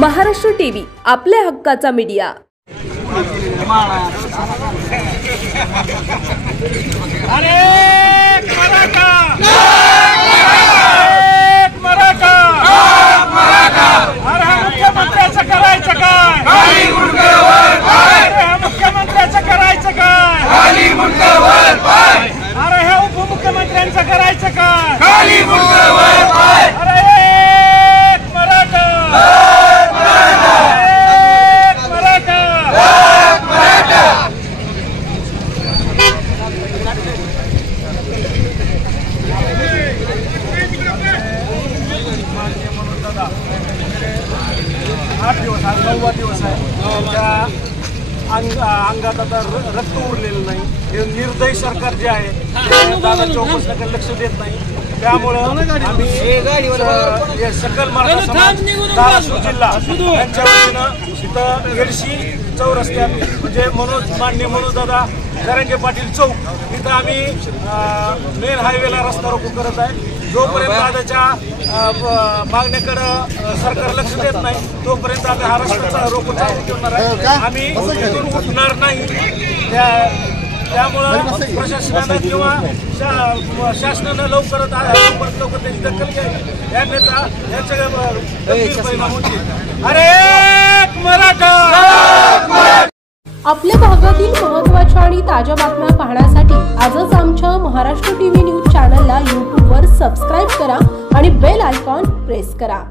Maharashtra TV आपल्या हक्काचा media. अरे मराठा मराठा अरे मुख्यमंत्र्याचं करायचं काय? खाली मुंडकावर पाय. अरे मुख्यमंत्र्याचं करायचं काय? खाली मुंडकावर पाय. अरे हे उपमुख्यमंत्र्यांचं करायचं काय? खाली मुंडकावर पाय. अरे मराठा आज 9वा दिवस आहे। त्या अंगात आता रक्त उरलेलं नाही। हे निर्दयी सरकार जे आहे दादा चौकशीकडे लक्ष देत नाही। त्यामुळं आम्ही सकल मराठा समाज धाराशिव जिल्हा यांच्या वतीनं इथं येडशी चौरस्त्यात म्हणजे माननीय मनोजदादा जरांगे पाटील चौक इथं आम्ही मेन हायवेला रस्ता रोको करत आहे। जोपर्यंत दादाच्या मागण्याकडे सरकार लक्ष देत नाही तोपर्यंत आम्ही हा रस्ता रोको चालू ठेवणार आहे। आम्ही इथून उठणार नाही। त्यामुळं प्रशासनानं किंवा शासनानं लवकर त्याची दखल घ्यावी। या नेता याच्या परिणाम होतील। अरे मराठा आपल्या भागातील महत्त्वाच्या आणि ताज्या बातम्या पाहण्यासाठी आजच आमच्या महाराष्ट्र टीव्ही न्यूज चॅनलला यूट्यूबवर सबस्क्राईब करा आणि बेल आयकॉन प्रेस करा।